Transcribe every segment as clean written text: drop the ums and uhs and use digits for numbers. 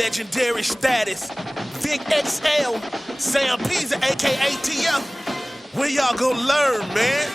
Legendary status. VicXL. Sam P's aka TF. When y'all gonna learn, man?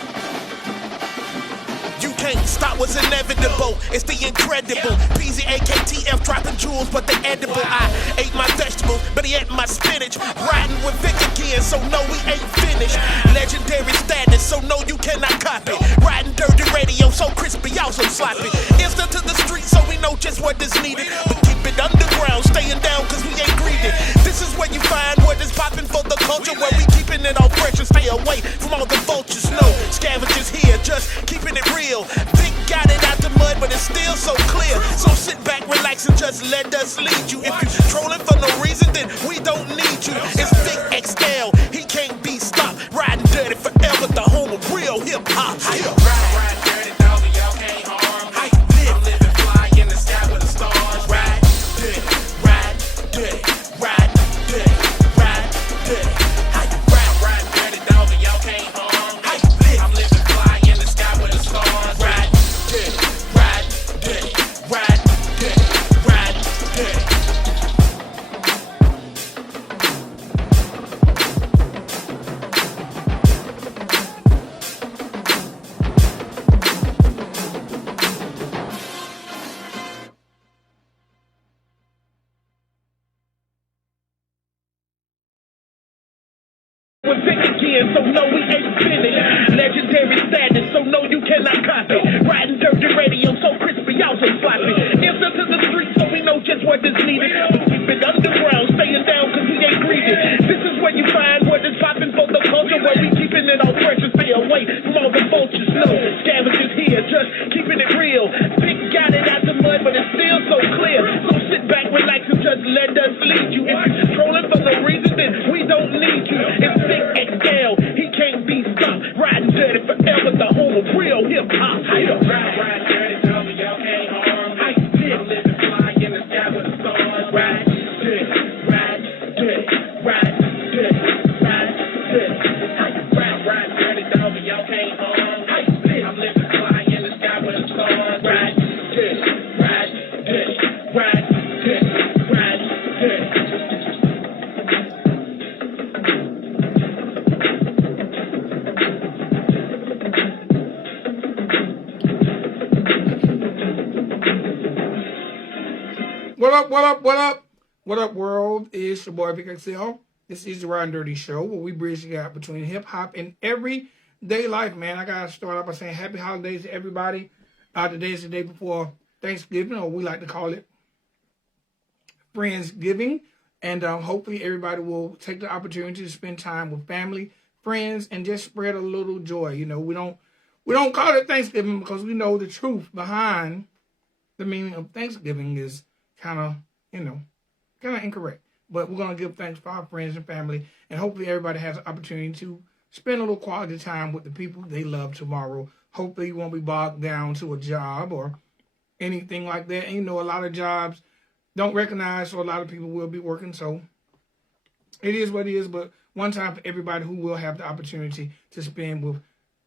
You can't stop what's inevitable. It's the incredible. PZ AKTF dropping jewels, but they edible. I ate my vegetables, but he ate my spinach. Riding with Vic again, so no, we ain't finished. Legendary status, so no, you cannot copy. Riding Dirty Radio, so crispy, also sloppy. Instant to the street, so we know just what is needed. But keep it underground, staying down, cause we ain't greedy. This is where you find what is popping for the culture, where we keeping it all fresh and stay away from all the vultures. No scavengers here, just keeping it real. Vic got it out the mud, but it's still so clear. So sit back, relax, and just let us lead you. If you trolling for no reason, then we don't need you. It's Vic XL, he can't be stopped. Riding dirty forever, the home of real hip hop. Ride dirty, doggy, y'all can't harm me. I'm living fly in the sky with the stars. Ride dirty, ride dirty, ride dirty, ride dirty. Ride dirty, doggy, y'all can't harm me. I'm living fly in the sky with the stars. Ride dirty, ride dirty, ride dirty, ride dirty. With Vic again, so no, we ain't finished. Legendary status, so no, you cannot copy. Riding Dirty Radio, so crispy, also sloppy. Instant to the street, so we know just what is needed. But keep it underground, staying down, cause we ain't greedy. This is where you find what is popping for the culture, where we keeping it all fresh and stay away from all the vultures. No scavengers here, just keeping it real. Vic got it out the mud, but it's still so clear. So sit back, relax, and just let us lead you. If you're trolling for no reason, then we don't need you. It's Vic XL, he can't be stopped. Riding dirty forever, the home of real hip hop. Ride dirty, doggy, y'all can't harm me. I'm living fly in the sky with the stars. Ride dirty, ride dirty, ride dirty, ride dirty. Ride dirty, doggy, y'all can't harm me. I'm living fly in the sky with the stars. Ride dirty, ride dirty, ride dirty, ride dirty. What up, what up, what up? What up, world? It's your boy VicXL. This is the Ridin Durty Show, where we bridge the gap between hip-hop and everyday life, man. I got to start off by saying happy holidays to everybody. Today is the day before Thanksgiving, or we like to call it Friendsgiving. And hopefully everybody will take the opportunity to spend time with family, friends, and just spread a little joy. You know, we don't call it Thanksgiving because we know the truth behind the meaning of Thanksgiving is kind of incorrect. But we're going to give thanks for our friends and family, and hopefully everybody has an opportunity to spend a little quality time with the people they love tomorrow. Hopefully you won't be bogged down to a job or anything like that. And, a lot of jobs don't recognize, so a lot of people will be working. So it is what it is, but one time for everybody who will have the opportunity to spend with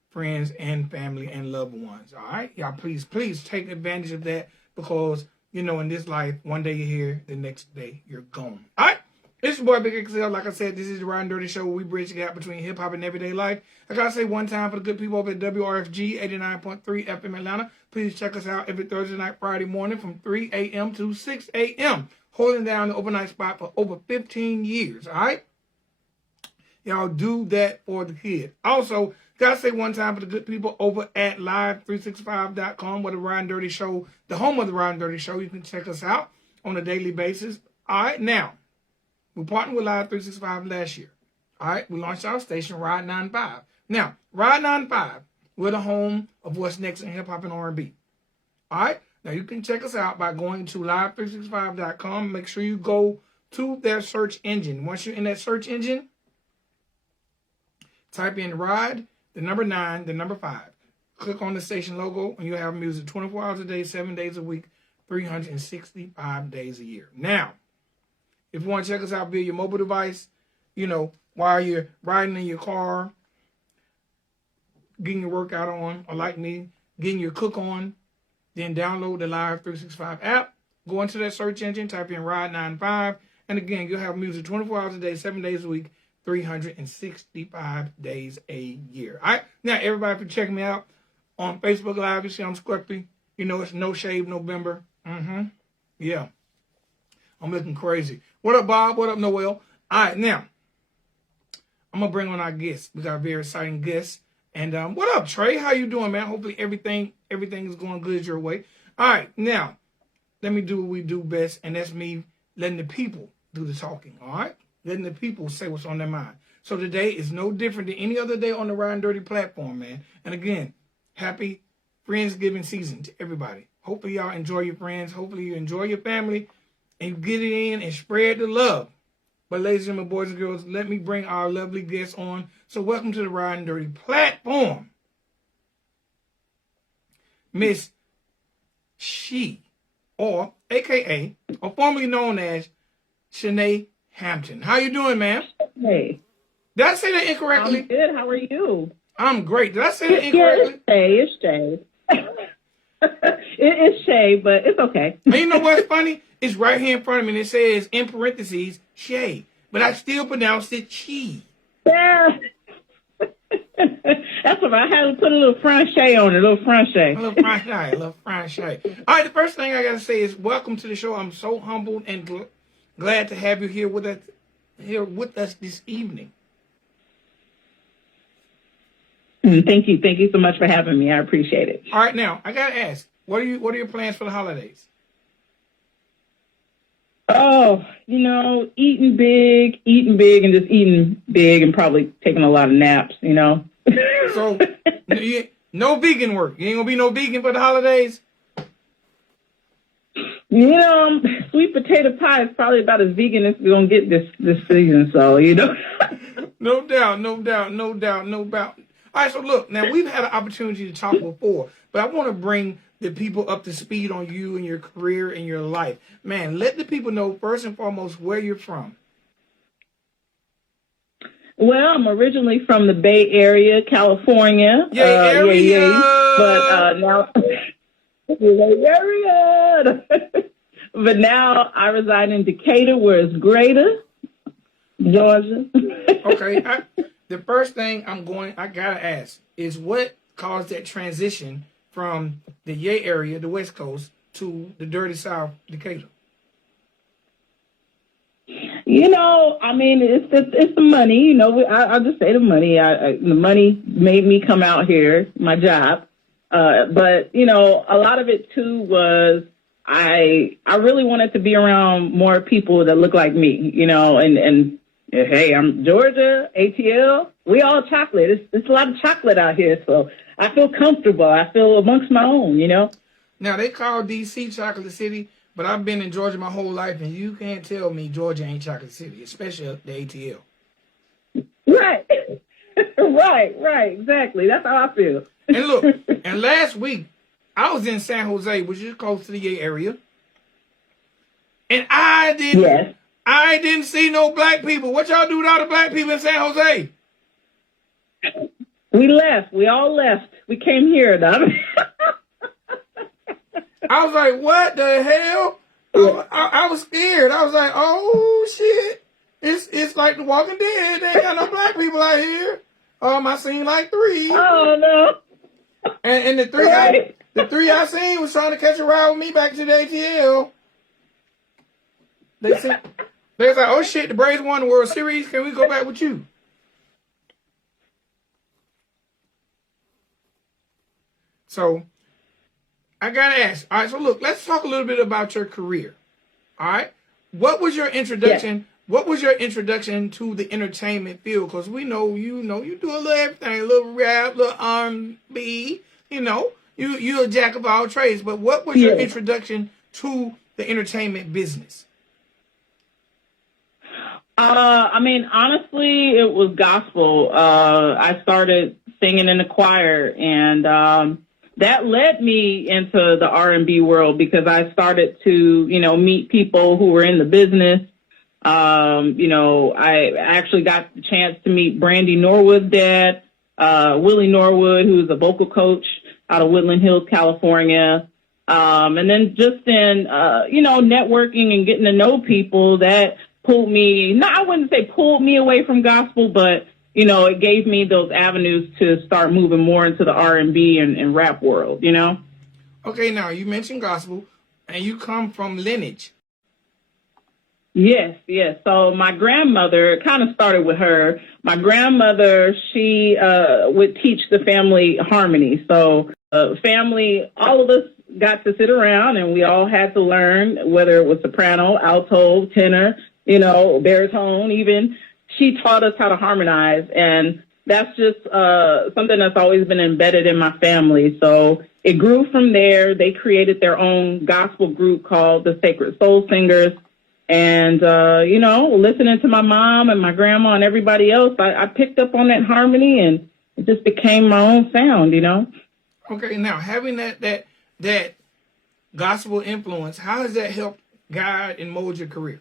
friends and family and loved ones. All right? Y'all, please take advantage of that, because in this life, one day you're here, the next day you're gone. All right? It's your boy, VicXL. Like I said, this is the Ridin Durty Show, where we bridge the gap between hip-hop and everyday life. I got to say one time for the good people over at WRFG 89.3 FM Atlanta. Please check us out every Thursday night, Friday morning from 3 a.m. to 6 a.m. Holding down the overnight spot for over 15 years. All right? Y'all do that for the kid. Also, got to say one time for the good people over at live365.com, where the Ridin Durty Show, the home of the Ridin Durty Show. You can check us out on a daily basis. All right, now, we partnered with Live365 last year. All right, we launched our station, Ride 95. Now, Ride 95, we're the home of what's next in hip-hop and R&B. All right, now you can check us out by going to live365.com. Make sure you go to their search engine. Once you're in that search engine, type in Ride, the number 9, the number 5. Click on the station logo, and you'll have music 24 hours a day, 7 days a week, 365 days a year. Now, if you want to check us out via your mobile device, while you're riding in your car, getting your workout on, or like me, getting your cook on, then download the Live 365 app. Go into that search engine, type in Ride 95, and again, you'll have music 24 hours a day, 7 days a week, 365 days a year. All right, now everybody, for checking me out on Facebook Live, you see I'm Squirty. You know it's No Shave November. Yeah, I'm looking crazy. What up, Bob? What up, Noel? All right, now I'm gonna bring on our guests. We got a very exciting guest. And what up, Trey? How you doing, man? Hopefully everything is going good your way. All right, now let me do what we do best, and that's me letting the people do the talking. All right, letting the people say what's on their mind. So today is no different than any other day on the Ridin Durty platform, man. And again, happy Friendsgiving season to everybody. Hopefully y'all enjoy your friends. Hopefully you enjoy your family, and get it in and spread the love. But ladies and gentlemen, boys and girls, let me bring our lovely guests on. So welcome to the Ridin Durty platform, Miss She, or AKA, or formerly known as She Hampton. How you doing, ma'am? Hey. Did I say that incorrectly? I'm good. How are you? I'm great. Did I say that incorrectly? Yeah, it's Shay. It's Shay, but it's okay. And you know what's funny? It's right here in front of me, and it says, in parentheses, Shay. But I still pronounced it She. Yeah. That's what I had to put a little French-Shay on it, a little French-Shay. A little French-Shay, a little French-Shay. All right, the first thing I got to say is welcome to the show. I'm so humbled and glad to have you here with us this evening. Thank you. Thank you so much for having me. I appreciate it. All right, now, I got to ask, what are your plans for the holidays? Oh, eating big, and just eating big, and probably taking a lot of naps, So, no vegan work. You ain't going to be no vegan for the holidays? Sweet potato pie is probably about as vegan as we're going to get this season, so, No doubt. All right, so look, now we've had an opportunity to talk before, but I want to bring the people up to speed on you and your career and your life. Man, let the people know, first and foremost, where you're from. Well, I'm originally from the Bay Area, California. Area! But now, Bay Area! But now I reside in Decatur, where it's greater, Georgia. Okay, the first thing I gotta ask is what caused that transition from the Bay Area, the West Coast, to the dirty South, Decatur? It's the money. I'll just say the money. The money made me come out here, my job. But a lot of it too was I really wanted to be around more people that look like me. And hey, I'm Georgia, ATL. We all chocolate. It's a lot of chocolate out here, so I feel comfortable. I feel amongst my own, Now, they call D.C. Chocolate City, but I've been in Georgia my whole life, and you can't tell me Georgia ain't Chocolate City, especially the ATL. Right. Right, exactly. That's how I feel. And look, and last week, I was in San Jose, which is close to the Bay Area, and I didn't see no black people. What y'all do with all the black people in San Jose? We left. We all left. We came here, though. I was like, what the hell? I was scared. I was like, oh, shit. It's like The Walking Dead. They ain't got no black people out here. I seen like 3. Oh, no. And the 3 right. the 3 I seen was trying to catch a ride with me back to the ATL. They was like, oh, shit, the Braves won the World Series. Can we go back with you? So, I got to ask. All right, so look, let's talk a little bit about your career. All right? What was your introduction? Yes. What was your introduction to the entertainment field? Because we know you do a little everything, a little rap, a little R&B, you're a jack of all trades. But what was your introduction to the entertainment business? Honestly, it was gospel. I started singing in the choir, and that led me into the R&B world because I started to, meet people who were in the business. I actually got the chance to meet Brandy Norwood's dad, Willie Norwood, who's a vocal coach out of Woodland Hills, California. And then just in, networking and getting to know people, that pulled me, no, I wouldn't say pulled me away from gospel, but, it gave me those avenues to start moving more into the R&B and rap world, Okay, now you mentioned gospel, and you come from lineage. Yes. So my grandmother, it kind of started with her. My grandmother, she would teach the family harmony. So family, all of us got to sit around and we all had to learn, whether it was soprano, alto, tenor, baritone even. She taught us how to harmonize, and that's just something that's always been embedded in my family. So it grew from there. They created their own gospel group called the Sacred Soul Singers. And, listening to my mom and my grandma and everybody else, I picked up on that harmony, and it just became my own sound, Okay, now having that gospel influence, how has that helped guide and mold your career?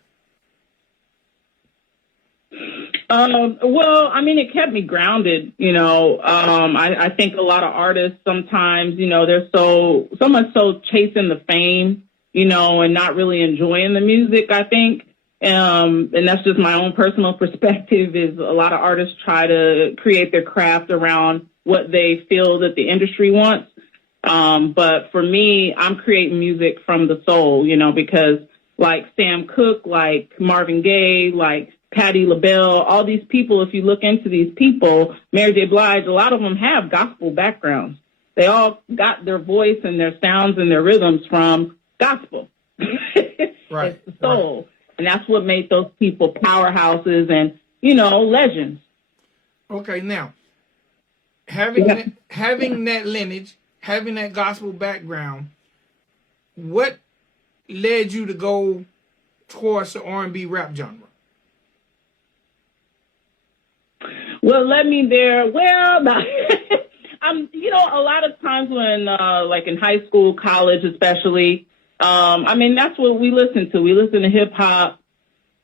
It kept me grounded, I think a lot of artists sometimes, they're so much so chasing the fame, and not really enjoying the music, I think. And that's just my own personal perspective, is a lot of artists try to create their craft around what they feel that the industry wants. But for me, I'm creating music from the soul, because like Sam Cooke, like Marvin Gaye, like Patti LaBelle, all these people, if you look into these people, Mary J. Blige, a lot of them have gospel backgrounds. They all got their voice and their sounds and their rhythms from gospel. Right. It's the soul. Right. And that's what made those people powerhouses and, legends. Okay, now, having that lineage, having that gospel background, what led you to go towards the R&B rap genre? Well, led me there. Well, a lot of times when, like in high school, college especially, that's what we listen to. We listen to hip hop.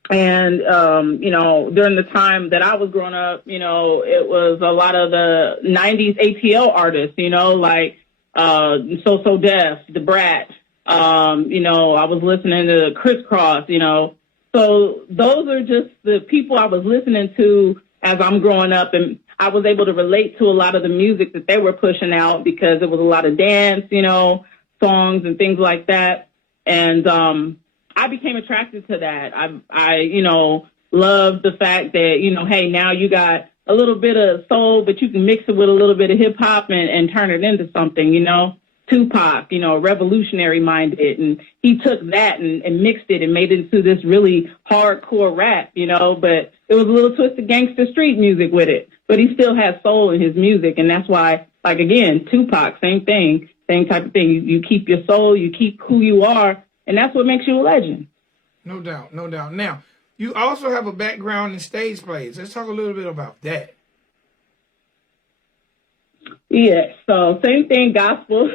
And, during the time that I was growing up, it was a lot of the 90s ATL artists, like So Def, The Brat. I was listening to Crisscross, So those are just the people I was listening to as I'm growing up. And I was able to relate to a lot of the music that they were pushing out, because it was a lot of dance, songs and things like that. And I became attracted to that. I love the fact that, hey, now you got a little bit of soul, but you can mix it with a little bit of hip hop and turn it into something, Tupac, revolutionary minded. And he took that and mixed it and made it into this really hardcore rap, but it was a little twisted gangster street music with it. But he still has soul in his music. And that's why, like, again, Tupac, same thing, same type of thing. You keep your soul, you keep who you are, and that's what makes you a legend. No doubt, no doubt. Now, you also have a background in stage plays. Let's talk a little bit about that. Yeah, so same thing, gospel.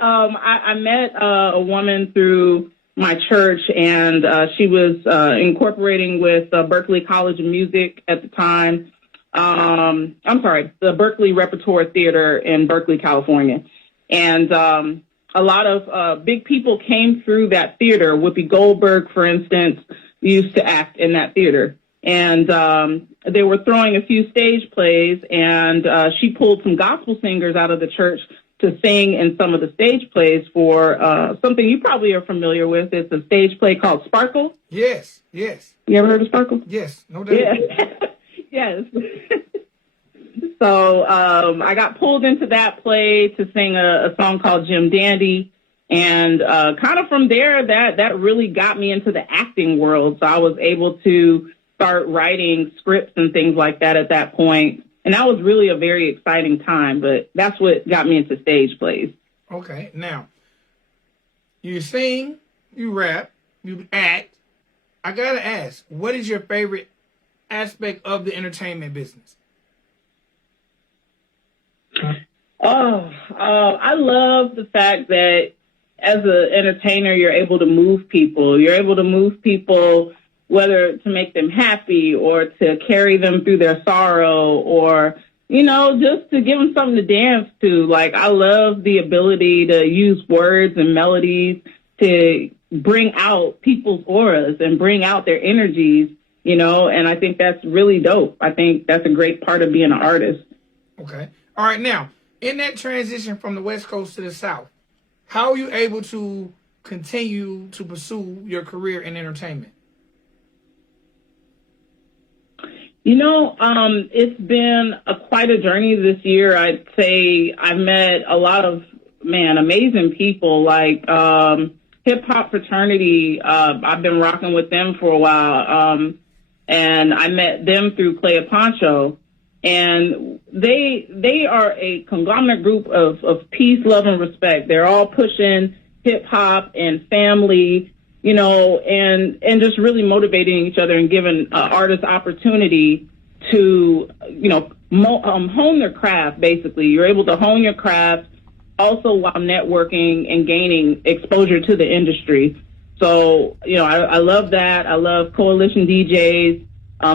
I met a woman through my church, and she was incorporating with Berklee College of Music at the time. The Berklee Repertoire Theater in Berkeley, California. And a lot of big people came through that theater. Whoopi Goldberg, for instance, used to act in that theater. And they were throwing a few stage plays, and she pulled some gospel singers out of the church to sing in some of the stage plays for something you probably are familiar with. It's a stage play called Sparkle. Yes, yes. You ever heard of Sparkle? Yes, no doubt. Yeah. Yes. So I got pulled into that play to sing a song called Jim Dandy. And kind of from there, that really got me into the acting world. So I was able to start writing scripts and things like that at that point. And that was really a very exciting time. But that's what got me into stage plays. Okay. Now, you sing, you rap, you act. I got to ask, what is your favorite aspect of the entertainment business? I love the fact that as an entertainer, you're able to move people. You're able to move people, whether to make them happy or to carry them through their sorrow or, just to give them something to dance to. Like, I love the ability to use words and melodies to bring out people's auras and bring out their energies, and I think that's really dope. I think that's a great part of being an artist. Okay. All right. Now, in that transition from the West Coast to the South, how are you able to continue to pursue your career in entertainment? It's been quite a journey this year. I'd say I've met a lot of, amazing people, like hip hop fraternity. I've been rocking with them for a while. And I met them through Playa Poncho, and they are a conglomerate group of peace, love, and respect. They're all pushing hip hop and family, and just really motivating each other and giving artists opportunity to, hone their craft. Basically, you're able to hone your craft also while networking and gaining exposure to the industry. So, I love that. I love Coalition DJs.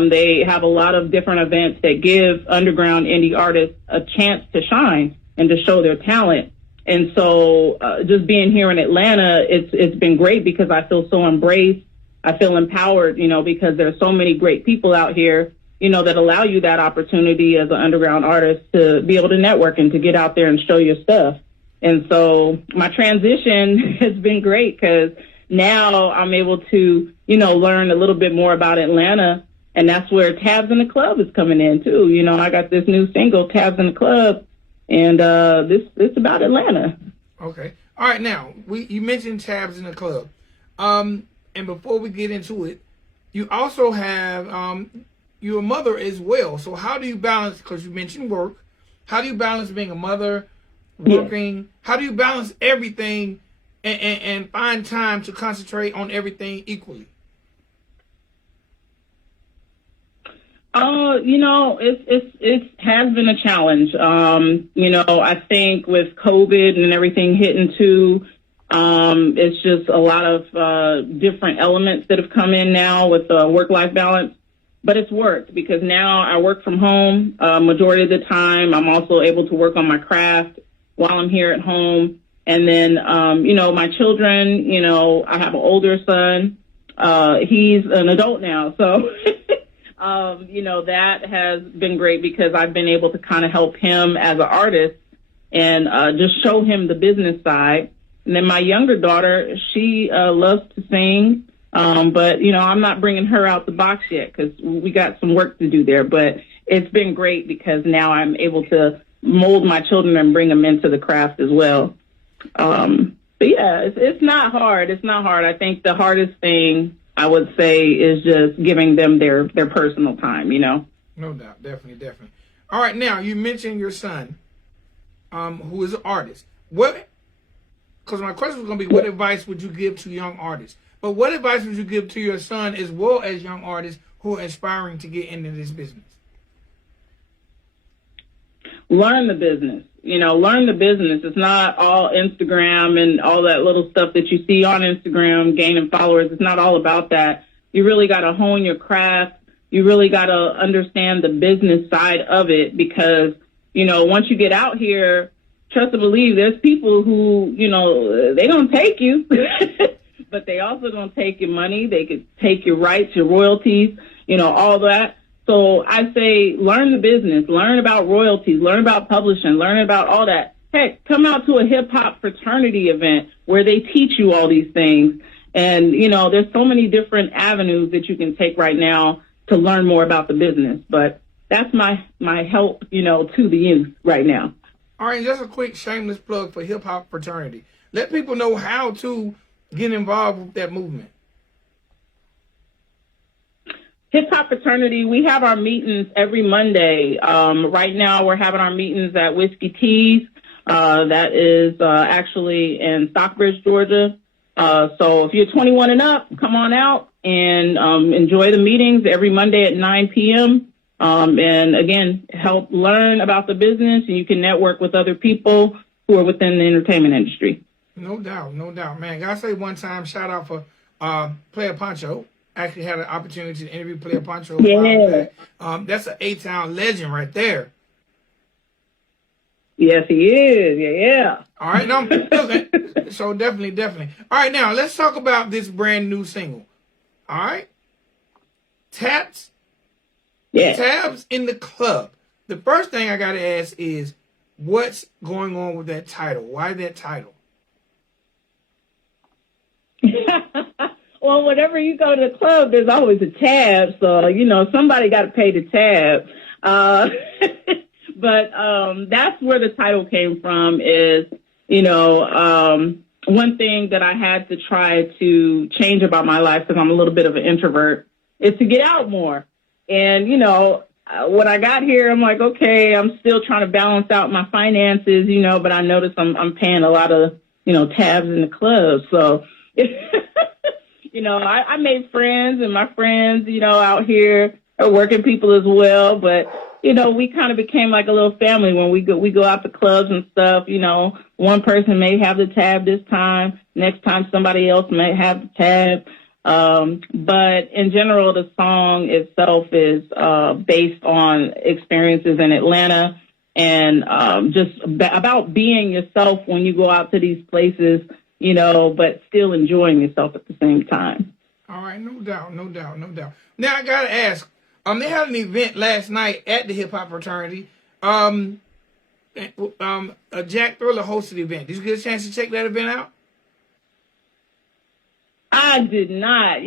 They have a lot of different events that give underground indie artists a chance to shine and to show their talent. And so just being here in Atlanta, it's been great because I feel so embraced. I feel empowered, because there's so many great people out here, that allow you that opportunity as an underground artist to be able to network and to get out there and show your stuff. And so my transition has been great because now I'm able to, learn a little bit more about Atlanta. And that's where Tabs in the Club is coming in, too. I got this new single, Tabs in the Club, and it's about Atlanta. Okay. All right. Now, you mentioned Tabs in the Club. And before we get into it, you also have you're a mother as well. So how do you balance, because you mentioned work, how do you balance being a mother, working? Yeah. How do you balance everything and find time to concentrate on everything equally? It has been a challenge. I think with COVID and everything hitting too, it's just a lot of different elements that have come in now with work-life balance. But it's worked because now I work from home majority of the time. I'm also able to work on my craft while I'm here at home. And then, my children, I have an older son. He's an adult now. So, that has been great because I've been able to kind of help him as an artist and just show him the business side. And then my younger daughter, she loves to sing. But, I'm not bringing her out the box yet because we got some work to do there. But it's been great because now I'm able to mold my children and bring them into the craft as well. But yeah, it's not hard. It's not hard. I think the hardest thing I would say is just giving them their personal time, No doubt. Definitely. All right. Now, you mentioned your son, who is an artist. Because my question was going to be, what advice would you give to young artists? But what advice would you give to your son as well as young artists who are aspiring to get into this business? Learn the business. Learn the business. It's not all Instagram and all that little stuff that you see on Instagram, gaining followers. It's not all about that. You really got to hone your craft. You really got to understand the business side of it because, once you get out here, trust and believe, there's people who, they don't take you, but they also don't take your money. They could take your rights, your royalties, all that. So I say learn the business, learn about royalties, learn about publishing, learn about all that. Heck, come out to a hip-hop fraternity event where they teach you all these things. And, there's so many different avenues that you can take right now to learn more about the business. But that's my help, to the youth right now. All right, just a quick shameless plug for hip-hop fraternity. Let people know how to get involved with that movement. Hip Hop Fraternity, we have our meetings every Monday. Right now, we're having our meetings at Whiskey Teas. That is actually in Stockbridge, Georgia. So if you're 21 and up, come on out and enjoy the meetings every Monday at 9 p.m. And again, help learn about the business, and you can network with other people who are within the entertainment industry. No doubt, man. Gotta say one time, shout out for Playa Poncho. Actually had an opportunity to interview Playa Poncho. Yeah. That's an A-Town legend right there. Yes, he is. Yeah. All right, now look, so definitely. All right, now let's talk about this brand new single. All right, Tabs in the Club. The first thing I gotta ask is, what's going on with that title? Why that title? Well, whenever you go to the club, there's always a tab. So, somebody got to pay the tab. But that's where the title came from is, one thing that I had to try to change about my life, because I'm a little bit of an introvert, is to get out more. And, when I got here, I'm like, okay, I'm still trying to balance out my finances, but I notice I'm paying a lot of, tabs in the club. So, I made friends, and my friends, out here are working people as well. But, we kind of became like a little family when we go out to clubs and stuff. One person may have the tab this time. Next time somebody else may have the tab. But in general, the song itself is based on experiences in Atlanta and just about being yourself when you go out to these places, but still enjoying yourself at the same time. All right, no doubt. Now I gotta ask, they had an event last night at the hip hop fraternity. Jack Thriller hosted the event. Did you get a chance to check that event out? I did not.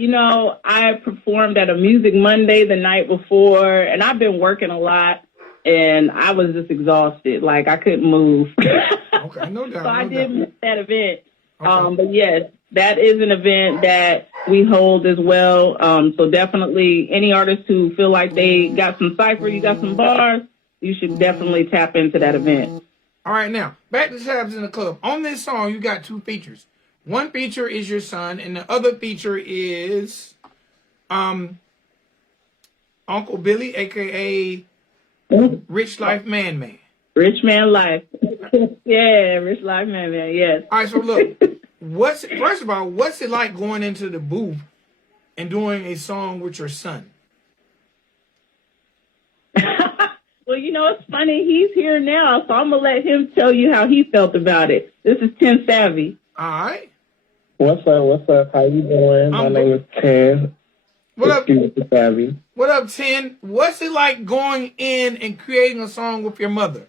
I performed at a Music Monday the night before, and I've been working a lot, and I was just exhausted. Like, I couldn't move. Okay, no doubt. So I did miss that event. Okay. But yes, that is an event that we hold as well. So definitely any artists who feel like they got some cypher, you got some bars, you should definitely tap into that event. All right, now, back to Tabs in the Club. On this song, you got two features. One feature is your son, and the other feature is Uncle Billy, a.k.a. Rich Life Man. Rich Man Life. Yeah, Rich Life Man, yes. All right, so look, what's it like going into the booth and doing a song with your son? Well, it's funny. He's here now, so I'm going to let him tell you how he felt about it. This is Ten Savvy. All right. What's up? How you doing? My name is Ten. What up, Savvy? What up, Ten? What's it like going in and creating a song with your mother?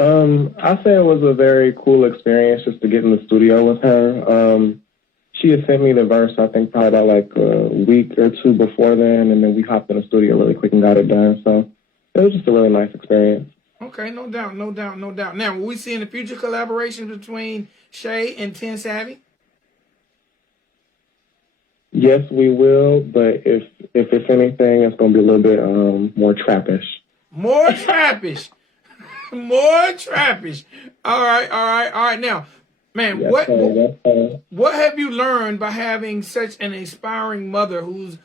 I say it was a very cool experience just to get in the studio with her. She had sent me the verse, I think, probably about like a week or two before then, and then we hopped in the studio really quick and got it done. So it was just a really nice experience. Okay, no doubt. Now, will we see in the future collaborations between Shay and Ten Savvy? Yes, we will, but if it's anything, it's going to be a little bit more trappish. More trappish. More trappish. All right. Now, man, yes, what have you learned by having such an inspiring mother who's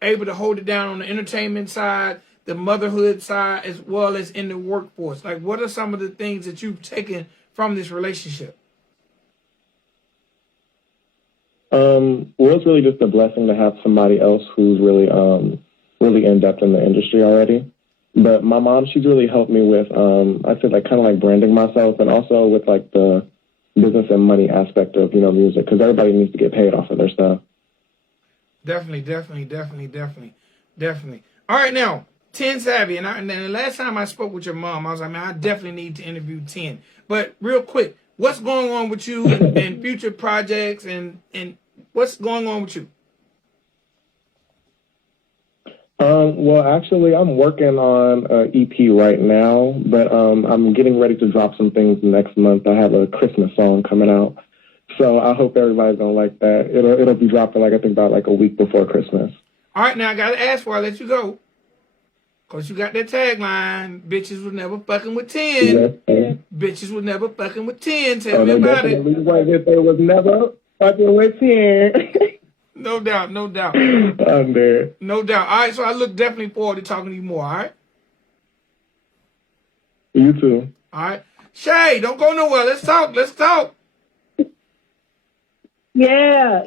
able to hold it down on the entertainment side, the motherhood side, as well as in the workforce? Like, what are some of the things that you've taken from this relationship? Well, it's really just a blessing to have somebody else who's really in depth in the industry already. But my mom, she's really helped me with, I said, like, kind of like branding myself, and also with like the business and money aspect of, music, because everybody needs to get paid off of their stuff. Definitely. All right, now, Ten Savvy, and then the last time I spoke with your mom, I was like, man, I definitely need to interview Ten. But real quick, what's going on with you and future projects, and what's going on with you? Well, actually, I'm working on an EP right now, but I'm getting ready to drop some things next month. I have a Christmas song coming out, so I hope everybody's gonna like that. It'll be dropping I think about like a week before Christmas. All right, now I gotta ask before I let you go, cause you got that tagline: "Bitches was never fucking with 10." Yes, bitches was never fucking with 10. Tell me about it. They was never fucking with 10. No doubt. I'm there. No doubt. All right, so I look definitely forward to talking to you more, all right? You too. All right. Shay, don't go nowhere. Let's talk. Yeah.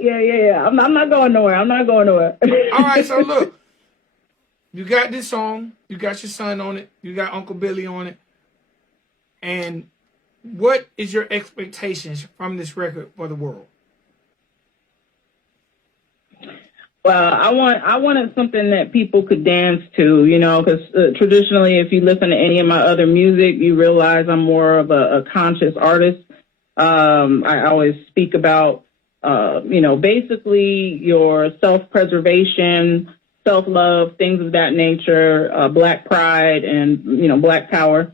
I'm not going nowhere. All right, so look. you got this song, you got your son on it, you got Uncle Billy on it, and what is your expectations from this record for the world? Well, I wanted something that people could dance to, you know, because traditionally, if you listen to any of my other music, you realize I'm more of a conscious artist. I always speak about, you know, basically your self-preservation, self-love, things of that nature, Black pride and, you know, Black power.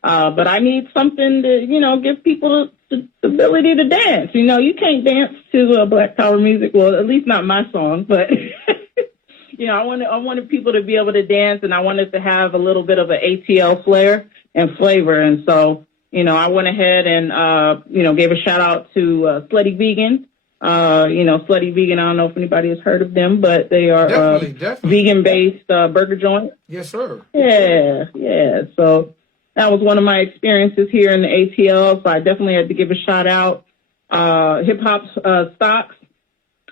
But I need something to, you know, give people the ability to dance. You know, you can't dance to Black power music. Well, at least not my song, but, you know, I wanted people to be able to dance, and I wanted to have a little bit of an ATL flair and flavor. And so, you know, I went ahead and, you know, gave a shout out to Slutty Vegan. You know, Slutty Vegan, I don't know if anybody has heard of them, but they are definitely. vegan-based burger joint. Yes, sir. Yeah. So that was one of my experiences here in the ATL, so I definitely had to give a shout out. Hip-hop stocks.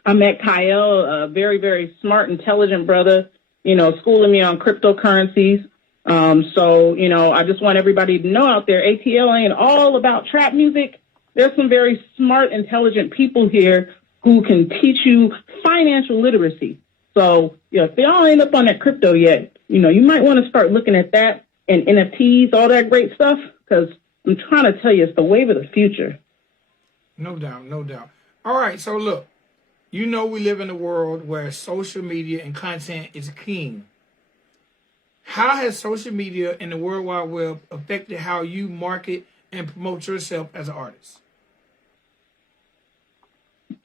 I met Kyle, a very, very smart, intelligent brother, you know, schooling me on cryptocurrencies. So, you know, I just want everybody to know out there, ATL ain't all about trap music. There's some very smart, intelligent people here who can teach you financial literacy. So, you know, if y'all ain't up on that crypto yet, you know, you might want to start looking at that and NFTs, all that great stuff, because I'm trying to tell you, it's the wave of the future. No doubt, no doubt. All right, so look, you know we live in a world where social media and content is king. How has social media and the World Wide Web affected how you market and promote yourself as an artist?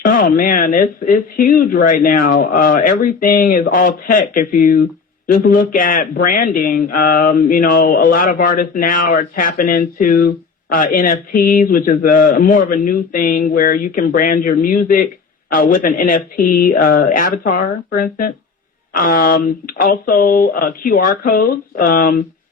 Oh man, it's huge right now. Everything is all tech. If you just look at branding, you know, a lot of artists now are tapping into NFTs, which is more of a new thing where you can brand your music with an NFT avatar, for instance. Also, QR codes.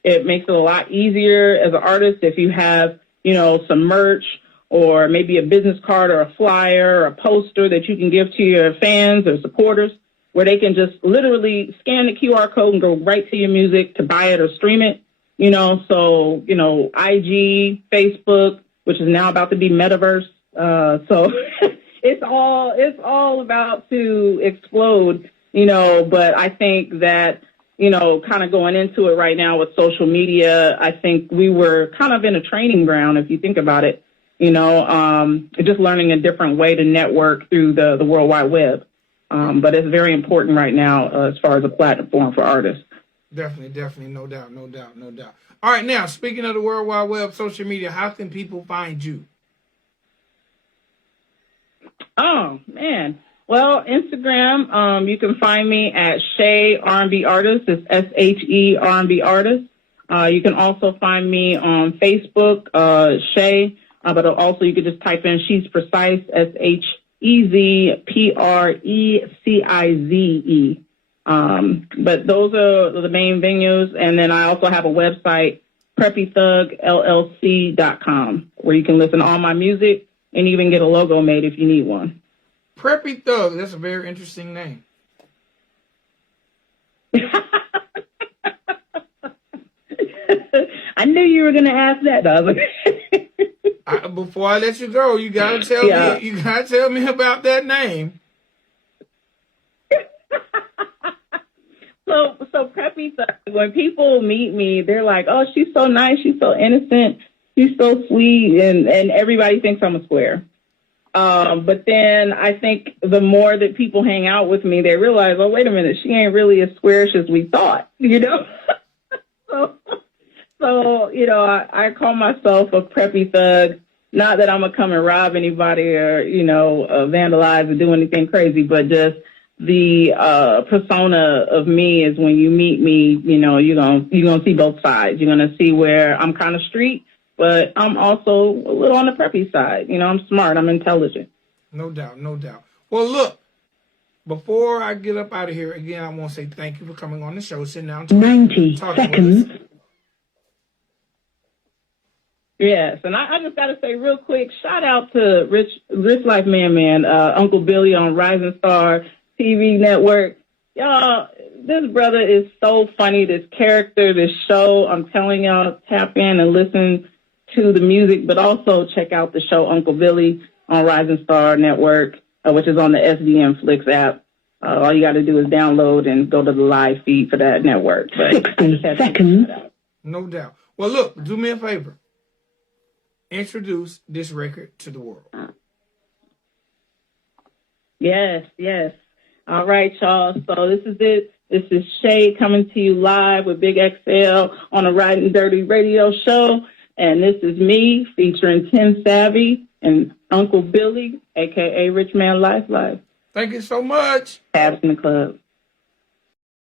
It makes it a lot easier as an artist if you have, you know, some merch or maybe a business card or a flyer or a poster that you can give to your fans or supporters, where they can just literally scan the QR code and go right to your music to buy it or stream it. You know, so, you know, IG, Facebook, which is now about to be metaverse. So it's all about to explode, you know, but I think that, you know, kind of going into it right now with social media, I think we were kind of in a training ground, if you think about it, you know, just learning a different way to network through the World Wide Web. But it's very important right now as far as a platform for artists. Definitely. No doubt. All right, now, speaking of the World Wide Web, social media, how can people find you? Oh, man. Well, Instagram, you can find me at She R&B Artist. It's SHE R&B Artist. You can also find me on Facebook, She, but also you could just type in She's Precise, SHEZPRECIZE. But those are the main venues. And then I also have a website, PreppyThugLLC.com, where you can listen to all my music and even get a logo made if you need one. Preppy Thug, that's a very interesting name. I knew you were going to ask that, Doug. Before I let you go, you gotta tell me. You gotta tell me about that name. So Preppy Thug, when people meet me, they're like, "Oh, she's so nice. She's so innocent. She's so sweet," and everybody thinks I'm a square. But then I think the more that people hang out with me, they realize, oh, wait a minute, she ain't really as squarish as we thought, you know? So, you know, I call myself a preppy thug. Not that I'm going to come and rob anybody or, you know, vandalize or do anything crazy, but just the persona of me is when you meet me, you know, you're gonna see both sides. You're going to see where I'm kind of street, but I'm also a little on the preppy side. You know, I'm smart. I'm intelligent. No doubt. Well, look, before I get up out of here, again, I want to say thank you for coming on the show, sitting down. 90 seconds. Yes, and I just got to say real quick, shout out to Rich Life Man, Uncle Billy on Rising Star TV Network. Y'all, this brother is so funny. This character, this show, I'm telling y'all, tap in and listen to the music, but also check out the show Uncle Billy on Rising Star Network, which is on the SDN Flix app. All you got to do is download and go to the live feed for that network. But 60 seconds. No doubt. Well, look, do me a favor. Introduce this record to the world. Yes. All right, y'all. So this is it. This is Shay coming to you live with VicXL on the Ridin Durty Radio Show. And this is me featuring Tim Savvy and Uncle Billy, a.k.a. Rich Man Life. Thank you so much. Tabs in the club.